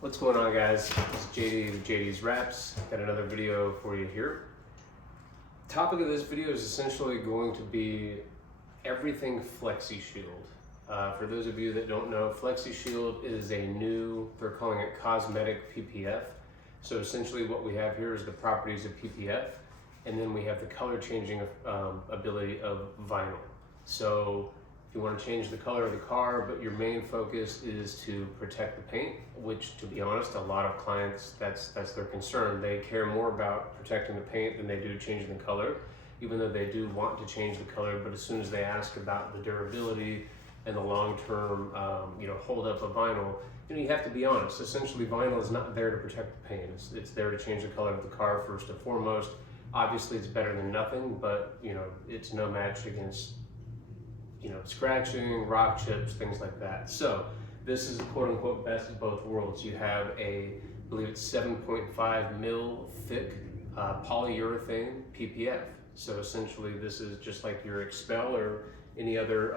What's going on, guys? It's JD with JD's Wraps. Got another video for you here. Topic of this video is essentially going to be everything Flexishield. For those of you that don't know, Flexishield is a new, they're calling it Cosmetic PPF. So essentially what we have here is the properties of PPF, and then we have the color changing ability of vinyl. So if you want to change the color of the car, but your main focus is to protect the paint, which, to be honest, a lot of clients, that's their concern. They care more about protecting the paint than they do changing the color, even though they do want to change the color. But as soon as they ask about the durability and the long-term, hold up of vinyl, you have to be honest. Essentially, vinyl is not there to protect the paint. It's there to change the color of the car first and foremost. Obviously, it's better than nothing, but it's no match against scratching, rock chips, things like that. So this is quote unquote best of both worlds. You have I believe it's 7.5 mil thick polyurethane PPF. So essentially this is just like your Expel or any other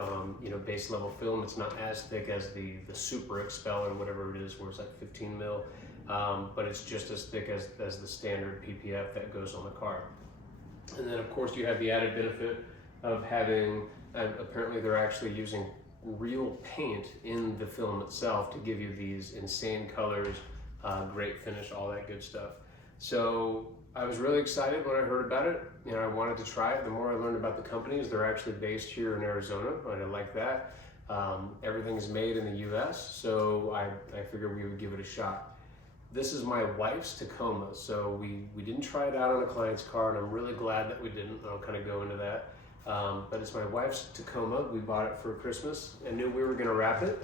base level film. It's not as thick as the Super Expel or whatever it is, where it's like 15 mil, but it's just as thick as the standard PPF that goes on the car. And then of course you have the added benefit of having, and apparently they're actually using real paint in the film itself to give you these insane colors, great finish, all that good stuff. So I was really excited when I heard about it. I wanted to try it. The more I learned about the companies, they're actually based here in Arizona, and I like that. Everything's made in the US, so I figured we would give it a shot. This is my wife's Tacoma, so we didn't try it out on a client's car, and I'm really glad that we didn't. I'll kind of go into that. But it's my wife's Tacoma. We bought it for Christmas and knew we were going to wrap it.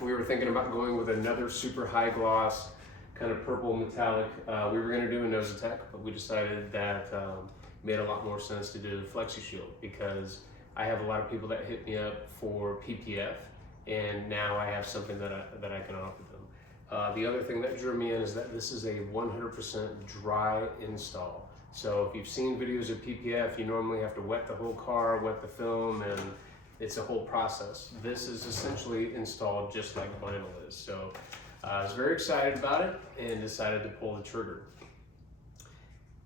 We were thinking about going with another super high gloss, kind of purple metallic. We were going to do a Nosatec, but we decided that made a lot more sense to do Flexishield, because I have a lot of people that hit me up for PPF, and now I have something that I can offer them. The other thing that drew me in is that this is a 100% dry install. So if you've seen videos of PPF, you normally have to wet the whole car, wet the film, and it's a whole process. This is essentially installed just like vinyl is. So I was very excited about it and decided to pull the trigger.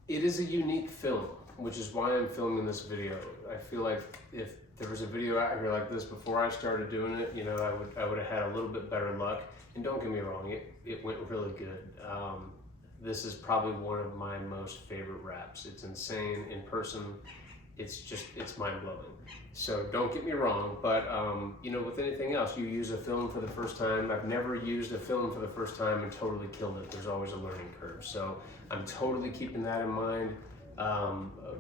It is a unique film, which is why I'm filming this video. I feel like if there was a video out here like this before I started doing it, I would have had a little bit better luck. And don't get me wrong, it went really good. This is probably one of my most favorite wraps. It's insane in person. It's mind-blowing. So don't get me wrong, but with anything else, you use a film for the first time. I've never used a film for the first time and totally killed it. There's always a learning curve. So I'm totally keeping that in mind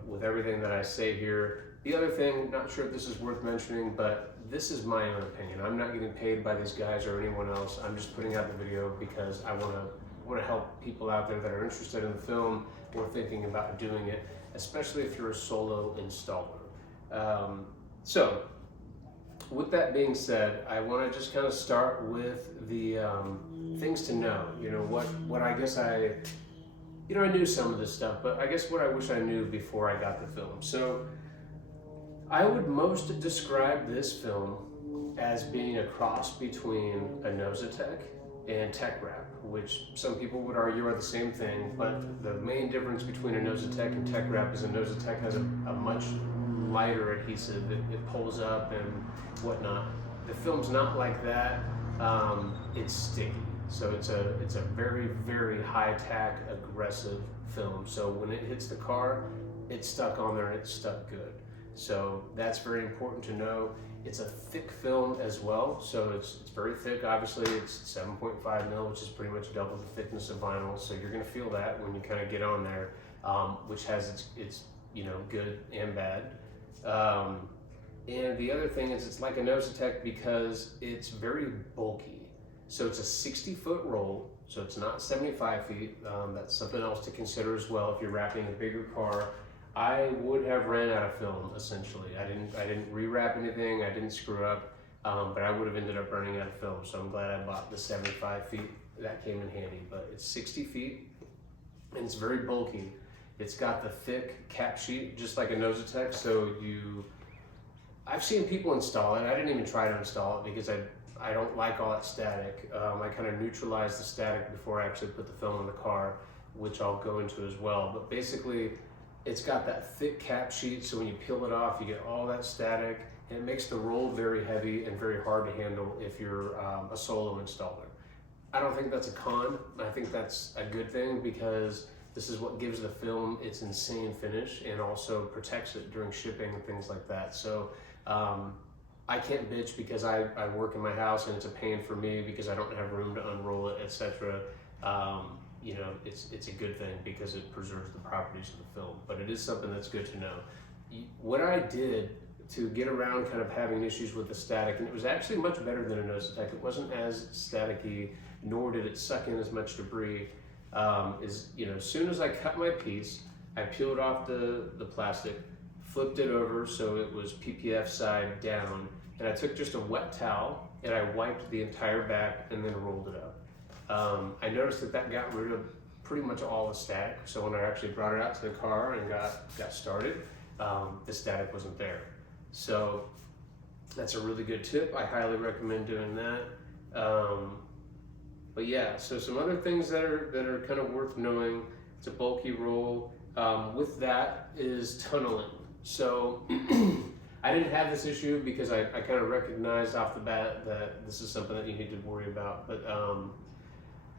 with everything that I say here. The other thing, not sure if this is worth mentioning, but this is my own opinion. I'm not getting paid by these guys or anyone else. I'm just putting out the video because I want to help people out there that are interested in the film or thinking about doing it, especially if you're a solo installer. So with that being said, I want to just kind of start with the things to know. What I guess I knew some of this stuff, but I guess what I wish I knew before I got the film. So I would most describe this film as being a cross between a Nosatec and Tech Wrap, which some people would argue are the same thing, but the main difference between a Nosatec and Tech Wrap is a Nosatec has a much lighter adhesive. It pulls up and whatnot. The film's not like that. It's sticky, so it's a very, very high tack, aggressive film. So when it hits the car, it's stuck on there and it's stuck good. So that's very important to know. It's a thick film as well, so it's very thick. Obviously, it's 7.5 mil, which is pretty much double the thickness of vinyl. So you're going to feel that when you kind of get on there, which has its good and bad. And the other thing is, it's like a Nosatec because it's very bulky. So it's a 60-foot roll, so it's not 75 feet. That's something else to consider as well if you're wrapping a bigger car. I would have ran out of film, essentially. I didn't rewrap anything, I didn't screw up, but I would have ended up running out of film. So I'm glad I bought the 75 feet. That came in handy, but it's 60 feet and it's very bulky. It's got the thick cap sheet, just like a Nosatec. So I've seen people install it. I didn't even try to install it because I I don't like all that static. I kind of neutralize the static before I actually put the film in the car, which I'll go into as well. But basically, it's got that thick cap sheet, so when you peel it off, you get all that static, and it makes the roll very heavy and very hard to handle if you're a solo installer. I don't think that's a con. I think that's a good thing, because this is what gives the film its insane finish and also protects it during shipping and things like that. So I can't bitch because I work in my house and it's a pain for me because I don't have room to unroll it, etc. You know, it's a good thing because it preserves the properties of the film, but it is something that's good to know. What I did to get around kind of having issues with the static, and it was actually much better than a nose attack. It wasn't as staticky, nor did it suck in as much debris. Is, you know, as soon as I cut my piece, I peeled off the plastic, flipped it over so it was PPF side down, and I took just a wet towel and I wiped the entire back and then rolled it up. I noticed that got rid of pretty much all the static, so when I actually brought it out to the car and got started, the static wasn't there. So that's a really good tip. I highly recommend doing that. But yeah, so some other things that are kind of worth knowing. It's a bulky roll. With that is tunneling. So I didn't have this issue because I kind of recognized off the bat that this is something that you need to worry about. But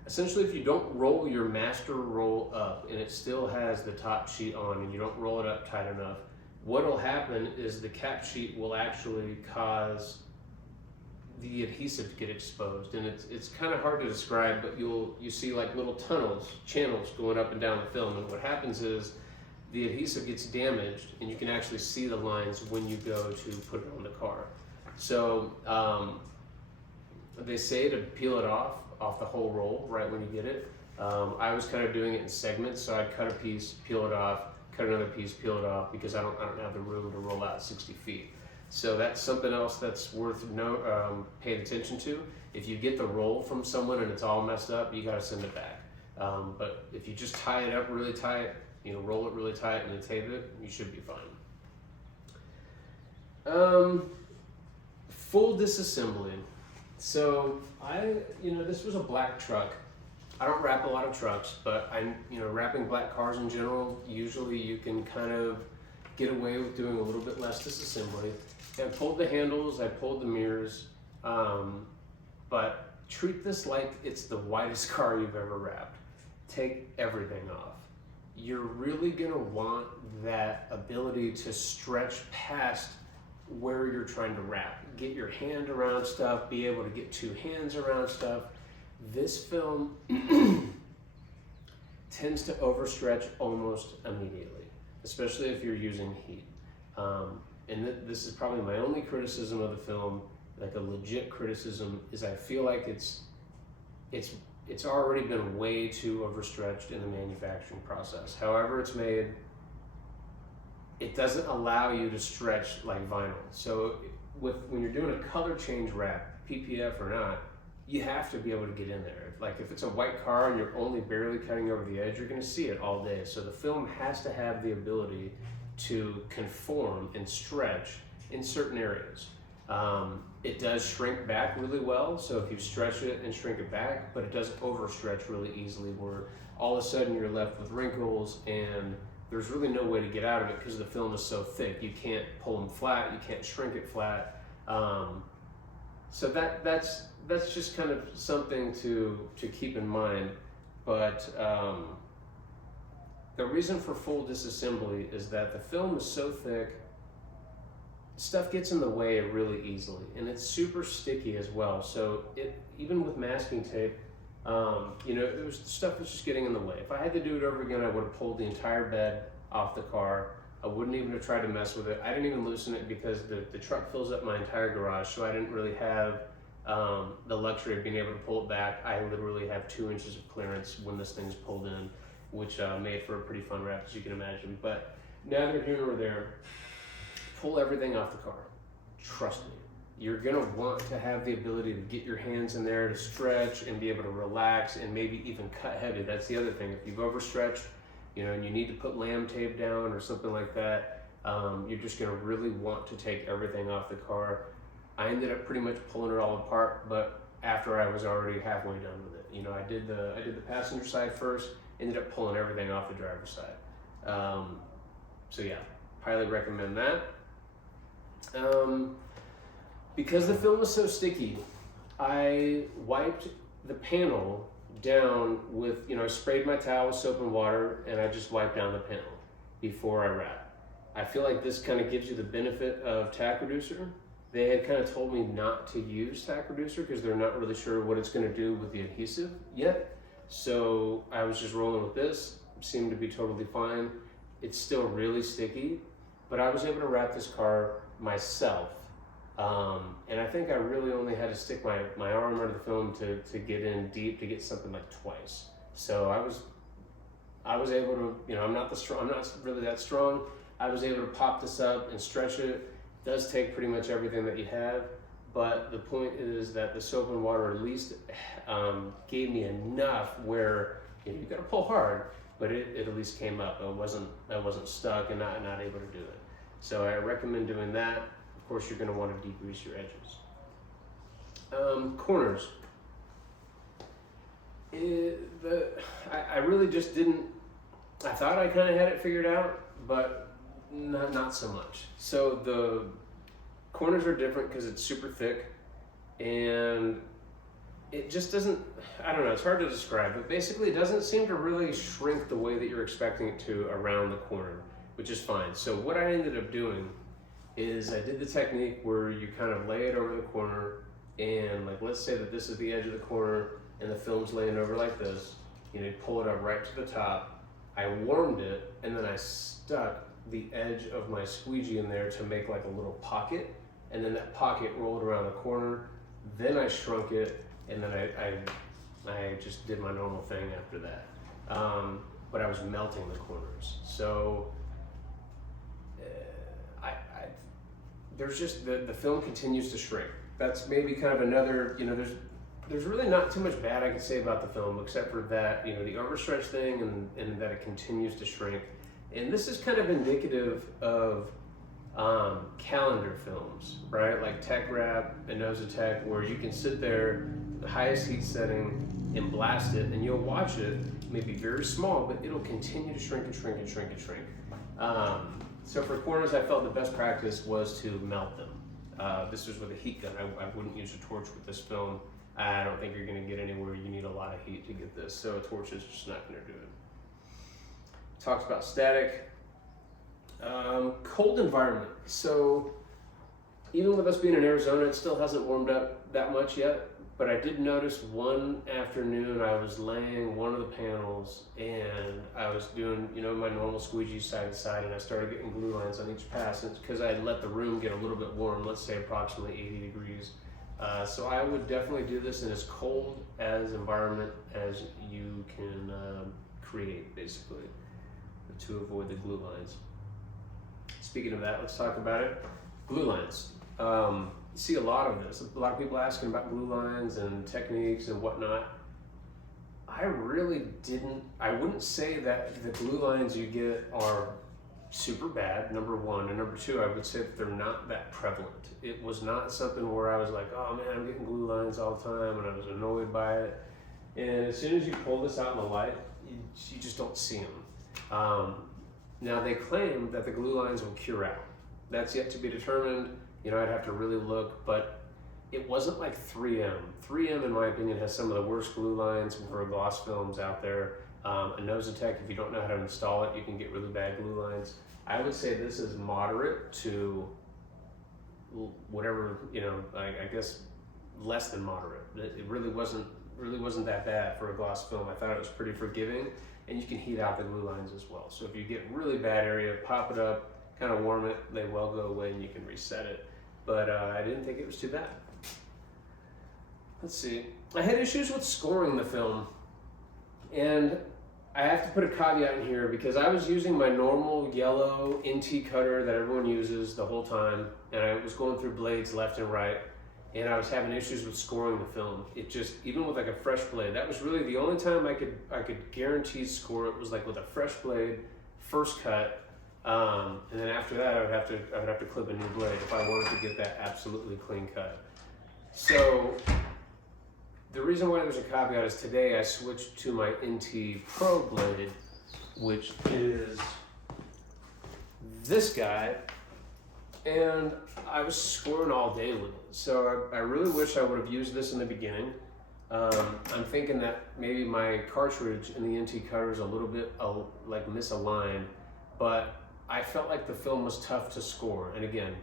essentially, if you don't roll your master roll up and it still has the top sheet on and you don't roll it up tight enough, what will happen is the cap sheet will actually cause the adhesive to get exposed, and it's kind of hard to describe, but you see like little channels going up and down the film, and what happens is the adhesive gets damaged and you can actually see the lines when you go to put it on the car. So they say to peel it off the whole roll right when you get it. I was kind of doing it in segments, so I'd cut a piece, peel it off, cut another piece, peel it off, because I don't have the room to roll out 60 feet. So that's something else that's worth paying attention to. If you get the roll from someone and it's all messed up, you got to send it back. But if you just tie it up really tight, you know, roll it really tight and then tape it, you should be fine. Full disassembly. So this was a black truck. I don't wrap a lot of trucks, but wrapping black cars in general, usually you can kind of get away with doing a little bit less disassembly. I pulled the handles, I pulled the mirrors, but treat this like it's the whitest car you've ever wrapped. Take everything off. You're really gonna want that ability to stretch past where you're trying to wrap. Get your hand around stuff, be able to get two hands around stuff. This film tends to overstretch almost immediately, especially if you're using heat. And this is probably my only criticism of the film, like a legit criticism, is I feel like it's already been way too overstretched in the manufacturing process. However it's made, it doesn't allow you to stretch like vinyl. So when you're doing a color change wrap, PPF or not, you have to be able to get in there. Like if it's a white car and you're only barely cutting over the edge, you're gonna see it all day. So the film has to have the ability to conform and stretch in certain areas. It does shrink back really well, so if you stretch it and shrink it back, but it doesn't overstretch really easily where all of a sudden you're left with wrinkles and there's really no way to get out of it because the film is so thick. You can't pull them flat, you can't shrink it flat. So that's just kind of something to keep in mind. But the reason for full disassembly is that the film is so thick, stuff gets in the way really easily, and it's super sticky as well. So even with masking tape, it was stuff that's just getting in the way. If I had to do it over again, I would have pulled the entire bed off the car. I wouldn't even have tried to mess with it. I didn't even loosen it because the truck fills up my entire garage, so I didn't really have the luxury of being able to pull it back. I literally have 2 inches of clearance when this thing's pulled in, which made for a pretty fun wrap, as you can imagine. But neither here nor there. Pull everything off the car. Trust me, you're gonna want to have the ability to get your hands in there to stretch and be able to relax and maybe even cut heavy. That's the other thing. If you've overstretched, and you need to put lamb tape down or something like that, you're just gonna really want to take everything off the car. I ended up pretty much pulling it all apart, but after I was already halfway done with it. You know, I did the passenger side first, ended up pulling everything off the driver's side. So yeah, highly recommend that. Because the film was so sticky, I wiped the panel down with, I sprayed my towel with soap and water, and I just wiped down the panel before I wrap. I feel like this kind of gives you the benefit of tack reducer. They had kind of told me not to use tack reducer because they're not really sure what it's going to do with the adhesive yet. So I was just rolling with this. It seemed to be totally fine. It's still really sticky, but I was able to wrap this car myself. And I think I really only had to stick my arm under the film to get in deep, to get something like twice. So I was able to, I'm not really that strong. I was able to pop this up and stretch it. It does take pretty much everything that you have, but the point is that the soap and water at least gave me enough where you got to pull hard, but it at least came up. I wasn't stuck and not able to do it. So I recommend doing that. Of course, you're going to want to degrease your edges. Corners. I really just didn't. I thought I kind of had it figured out, but not so much. So the corners are different because it's super thick, and it just doesn't. I don't know. It's hard to describe, but basically, it doesn't seem to really shrink the way that you're expecting it to around the corner, which is fine. So what I ended up doing is I did the technique where you kind of lay it over the corner, and like let's say that this is the edge of the corner and the film's laying over like this. You pull it up right to the top. I warmed it, and then I stuck the edge of my squeegee in there to make like a little pocket, and then that pocket rolled around the corner. Then I shrunk it, and then I just did my normal thing after that. But I was melting the corners. So there's just the film continues to shrink. That's maybe kind of another, there's really not too much bad I can say about the film except for that, the overstretch thing and that it continues to shrink. And this is kind of indicative of calendar films, right? Like Tech Wrap and Tech, where you can sit there, the highest heat setting, and blast it, and you'll watch it, maybe very small, but it'll continue to shrink and shrink and shrink and shrink. So for corners, I felt the best practice was to melt them. This was with a heat gun. I wouldn't use a torch with this film. I don't think you're going to get anywhere. You need a lot of heat to get this, so a torch is just not going to do it. Talks about static. Cold environment. So even with us being in Arizona, it still hasn't warmed up that much yet. But I did notice one afternoon I was laying one of the panels and I was doing, my normal squeegee side to side, and I started getting glue lines on each pass because I had let the room get a little bit warm, let's say approximately 80 degrees. So I would definitely do this in as cold as environment as you can create, basically, to avoid the glue lines. Speaking of that, let's talk about it. Glue lines. You see a lot of this. A lot of people asking about glue lines and techniques and whatnot. I wouldn't say that the glue lines you get are super bad, number one. And number two, I would say that they're not that prevalent. It was not something where I was like, oh man, I'm getting glue lines all the time, and I was annoyed by it. And as soon as you pull this out in the light, you just don't see them. Now they claim that the glue lines will cure out. That's yet to be determined. I'd have to really look, but it wasn't like 3M. 3M, in my opinion, has some of the worst glue lines for gloss films out there. A Tech, if you don't know how to install it, you can get really bad glue lines. I would say this is moderate to whatever, I guess less than moderate. It really wasn't that bad for a gloss film. I thought it was pretty forgiving, and you can heat out the glue lines as well. So if you get really bad area, pop it up, kind of warm it, they will go away and you can reset it. But I didn't think it was too bad. Let's see. I had issues with scoring the film, and I have to put a caveat in here because I was using my normal yellow NT cutter that everyone uses the whole time, and I was going through blades left and right, and I was having issues with scoring the film. It just, even with like a fresh blade, that was really the only time I could guarantee score it was like with a fresh blade, first cut, And then after that, I would have to clip a new blade if I wanted to get that absolutely clean cut. So the reason why there's a caveat is today I switched to my NT Pro blade, which is this guy, and I was scoring all day with it. So I really wish I would have used this in the beginning. I'm thinking that maybe my cartridge in the NT cutter is a little bit like misaligned, but I felt like the film was tough to score. And again,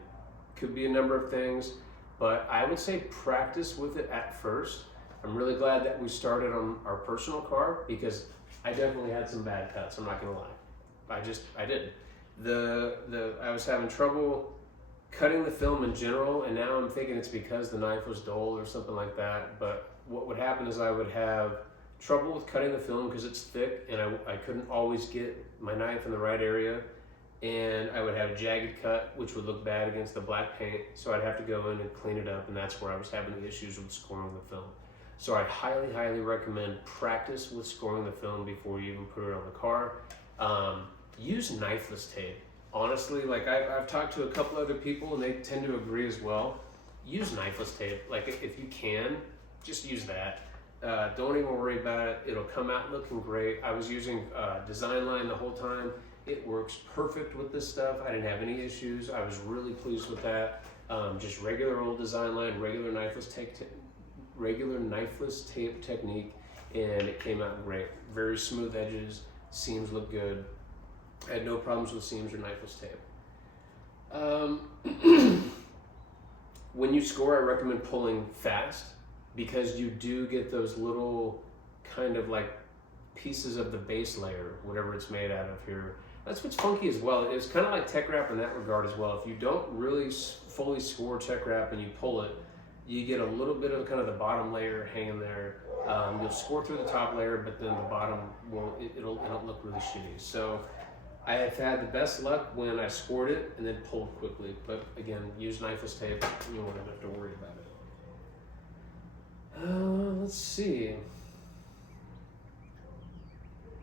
could be a number of things, but I would say practice with it at first. I'm really glad that we started on our personal car because I definitely had some bad cuts, I'm not gonna lie. I did. I was having trouble cutting the film in general, and now I'm thinking it's because the knife was dull or something like that. But what would happen is I would have trouble with cutting the film because it's thick, and I couldn't always get my knife in the right area, and I would have jagged cut, which would look bad against the black paint, so I'd have to go in and clean it up, and that's where I was having the issues with scoring the film. So I highly, highly recommend practice with scoring the film before you even put it on the car. Use knifeless tape. Honestly, like I've talked to a couple other people and they tend to agree as well. Use knifeless tape. Like if you can, just use that. Don't even worry about it. It'll come out looking great. I was using Design Line the whole time. It works perfect with this stuff. I didn't have any issues. I was really pleased with that. Just regular old Design Line, regular knifeless tape technique, and it came out great. Very smooth edges, seams look good. I had no problems with seams or knifeless tape. When you score, I recommend pulling fast because you do get those little kind of like pieces of the base layer, whatever it's made out of here. That's what's funky as well. It's kind of like tech wrap in that regard as well. If you don't really fully score tech wrap and you pull it, you get a little bit of kind of the bottom layer hanging there. You'll score through the top layer, but then the bottom it'll look really shitty. So I have had the best luck when I scored it and then pulled quickly. But again, use knifeless tape. You won't have to worry about it. Let's see.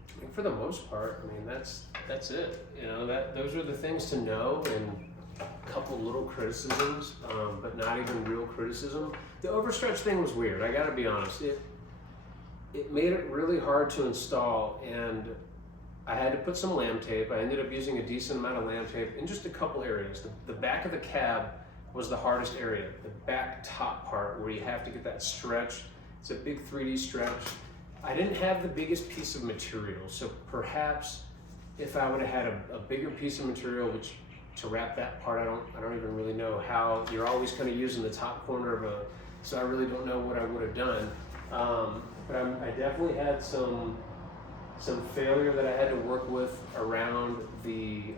I mean, for the most part, I mean that's it. You know, those are the things to know, and a couple little criticisms, but not even real criticism. The overstretch thing was weird. I got to be honest. It made it really hard to install, and I had to put some lamb tape. I ended up using a decent amount of lamb tape in just a couple areas. The back of the cab was the hardest area. The back top part where you have to get that stretch. It's a big 3D stretch. I didn't have the biggest piece of material, so perhaps if I would have had a bigger piece of material, which to wrap that part, I don't even really know how. You're always kind of using the top corner of so I really don't know what I would have done. But I definitely had some failure that I had to work with around the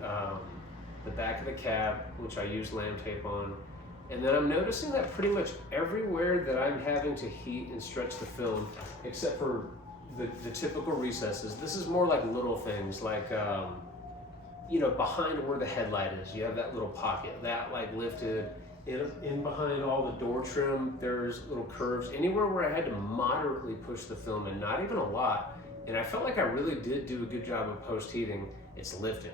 back of the cab, which I used lamb tape on. And then I'm noticing that pretty much everywhere that I'm having to heat and stretch the film, except for the typical recesses, this is more like little things, like you know, behind where the headlight is, you have that little pocket, that like lifted. In behind all the door trim, there's little curves. Anywhere where I had to moderately push the film in, not even a lot, and I felt like I really did do a good job of post-heating, it's lifting.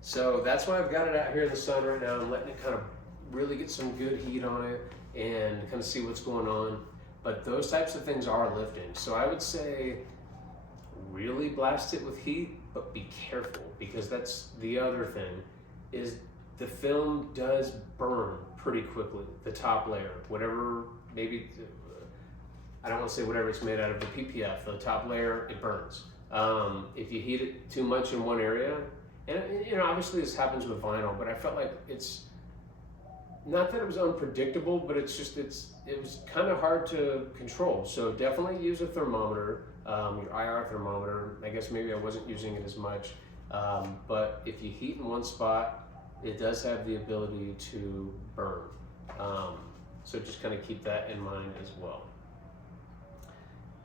So that's why I've got it out here in the sun right now. I'm letting it kind of really get some good heat on it and kind of see what's going on. But those types of things are lifting. So I would say really blast it with heat, but be careful, because that's the other thing, is the film does burn pretty quickly, the top layer, whatever, maybe, I don't want to say whatever it's made out of, the PPF, the top layer, it burns. If you heat it too much in one area, and you know, obviously this happens with vinyl, but I felt like it's, not that it was unpredictable, but it's just, it was kind of hard to control. So definitely use a thermometer, your IR thermometer. I guess maybe I wasn't using it as much, but if you heat in one spot, it does have the ability to burn. So just kind of keep that in mind as well.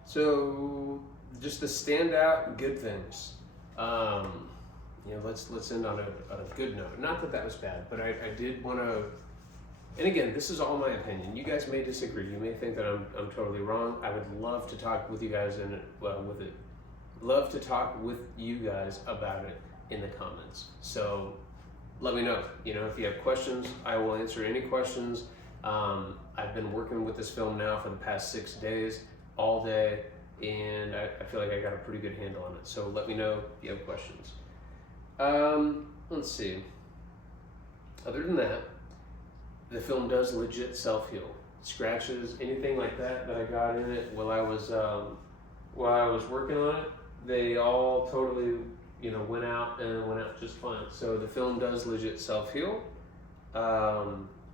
So just the standout good things. You know, let's end on a good note. Not that that was bad, but I did want to, and again, this is all my opinion. You guys may disagree. You may think that I'm totally wrong. I would love to talk with you guys love to talk with you guys about it in the comments. So let me know. You know, if you have questions, I will answer any questions. I've been working with this film now for the past 6 days, all day, and I feel like I got a pretty good handle on it. So let me know if you have questions. Let's see. Other than that, the film does legit self-heal. Scratches, anything like that I got in it while I was working on it, they all totally, you know, went out just fine. So the film does legit self-heal.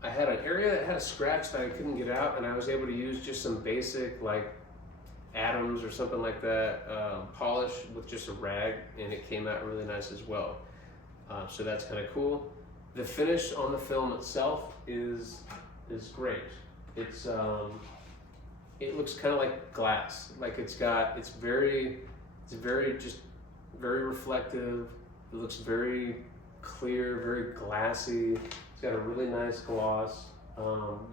I had an area that had a scratch that I couldn't get out, and I was able to use just some basic, like, Adams or something like that, polish with just a rag, and it came out really nice as well. So that's kind of cool. The finish on the film itself is great. It's it looks kind of like glass. Like it's very reflective. It looks very clear, very glassy. It's got a really nice gloss.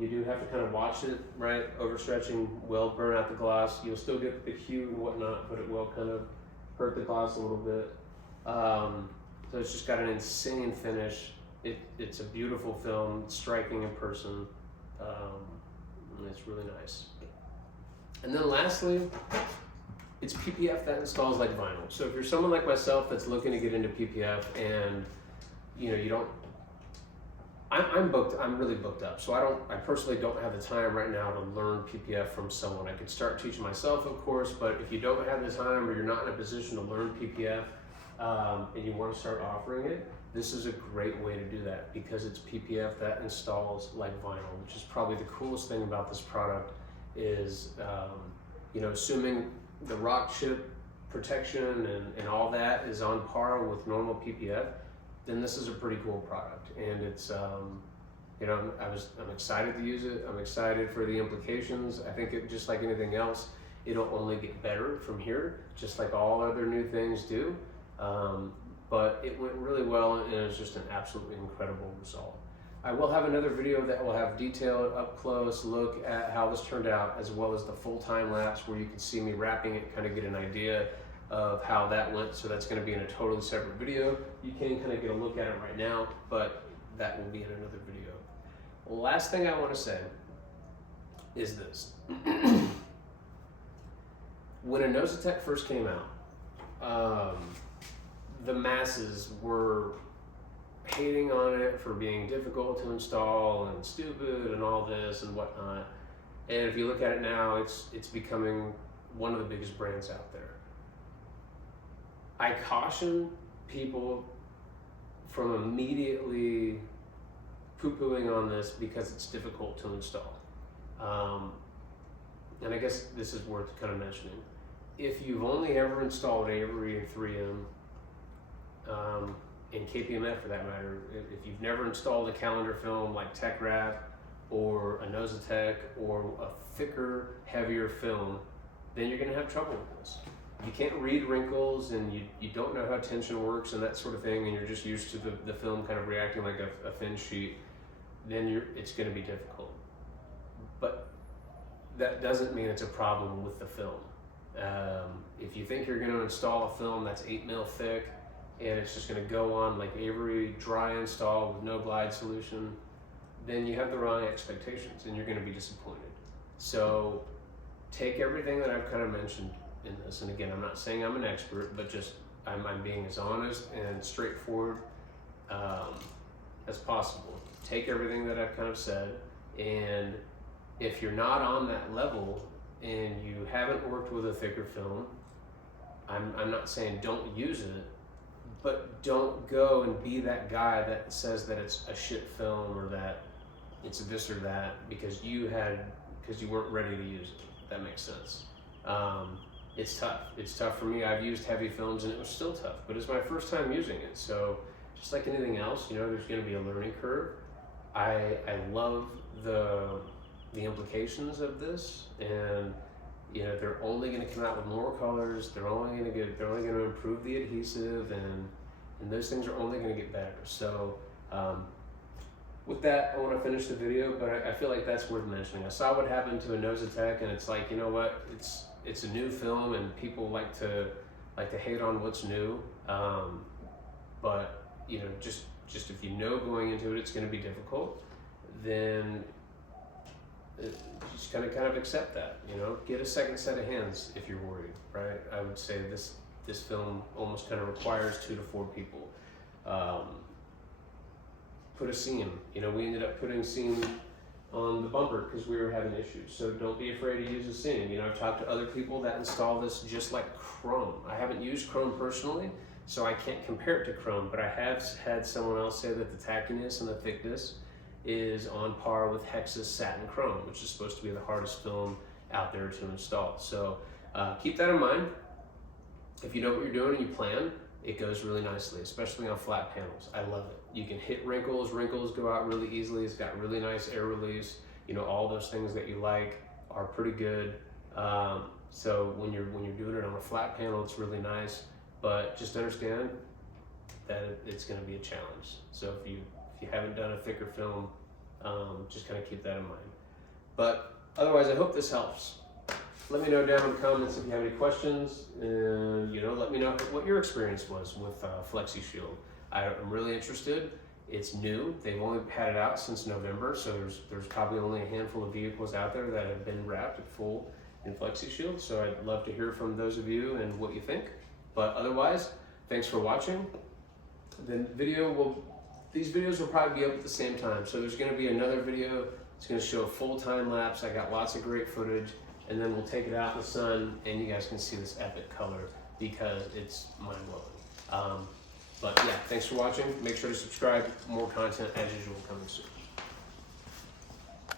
You do have to kind of watch it, right? Overstretching will burn out the gloss. You'll still get the hue and whatnot, but it will kind of hurt the gloss a little bit. So it's just got an insane finish. It's a beautiful film, striking in person. And it's really nice. And then lastly, it's PPF that installs like vinyl. So if you're someone like myself that's looking to get into PPF and you know, you don't, I'm really booked up. So I personally don't have the time right now to learn PPF from someone. I could start teaching myself, of course, but if you don't have the time or you're not in a position to learn PPF and you want to start offering it, this is a great way to do that because it's PPF that installs like vinyl, which is probably the coolest thing about this product is, you know, assuming the rock chip protection and all that is on par with normal PPF, then this is a pretty cool product. And it's, you know, I'm excited to use it. I'm excited for the implications. I think it, just like anything else, it'll only get better from here, just like all other new things do. But it went really well and it was just an absolutely incredible result. I will have another video that will have detailed up close look at how this turned out, as well as the full time lapse where you can see me wrapping it, kind of get an idea of how that went. So that's going to be in a totally separate video. You can kind of get a look at it right now, but that will be in another video. Last thing I want to say is this. When a Nosatech first came out, the masses were hating on it for being difficult to install and stupid and all this and whatnot. And if you look at it now, it's becoming one of the biggest brands out there. I caution people from immediately poo-pooing on this because it's difficult to install. And I guess this is worth kind of mentioning. If you've only ever installed Avery and 3M, and KPMF for that matter, if you've never installed a calendar film like Tech Wrap or a Nosatech or a thicker, heavier film, then you're going to have trouble with this. You can't read wrinkles and you don't know how tension works and that sort of thing, and you're just used to the film kind of reacting like a thin sheet, then it's going to be difficult. But that doesn't mean it's a problem with the film. If you think you're going to install a film that's 8 mil thick and it's just going to go on like Avery dry install with no glide solution, then you have the wrong expectations and you're going to be disappointed. So take everything that I've kind of mentioned in this, and again, I'm not saying I'm an expert, but just I'm being as honest and straightforward as possible. Take everything that I've kind of said, and if you're not on that level and you haven't worked with a thicker film, I'm not saying don't use it, but don't go and be that guy that says that it's a shit film or that it's this or that because you weren't ready to use it, if that makes sense. It's tough. It's tough for me. I've used heavy films and it was still tough, but it's my first time using it. So just like anything else, you know, there's going to be a learning curve. I love the implications of this, and you know, they're only going to come out with more colors. They're only going to improve the adhesive, and those things are only going to get better. So with that, I want to finish the video, but I feel like that's worth mentioning. I saw what happened to a Nosatech, and it's like, you know what? It's a new film, and people like to hate on what's new. But you know, just just if you know going into it it's going to be difficult, then just kind of accept that, you know. Get a second set of hands if you're worried, right? I would say this film almost kind of requires 2 to 4 people. Put a seam, you know, we ended up putting seam on the bumper because we were having issues. So don't be afraid to use a seam. You know, I've talked to other people that install this just like chrome. I haven't used chrome personally, so I can't compare it to chrome, but I have had someone else say that the tackiness and the thickness is on par with Hex's satin chrome, which is supposed to be the hardest film out there to install. So keep that in mind. If you know what you're doing and you plan, it goes really nicely, especially on flat panels. I love it. You can hit wrinkles go out really easily. It's got really nice air release. You know, all those things that you like are pretty good. So when you're doing it on a flat panel, it's really nice, but just understand that it's gonna be a challenge. So if you haven't done a thicker film, just kind of keep that in mind. But otherwise, I hope this helps. Let me know down in the comments if you have any questions, and you know, let me know what your experience was with Flexishield. I'm really interested. It's new. They've only had it out since November, so there's probably only a handful of vehicles out there that have been wrapped full in Flexishield. So I'd love to hear from those of you and what you think. But otherwise, thanks for watching. These videos will probably be up at the same time. So there's going to be another video. It's going to show a full time lapse. I got lots of great footage. And then we'll take it out in the sun and you guys can see this epic color because it's mind-blowing. But yeah, thanks for watching. Make sure to subscribe. More content as usual coming soon.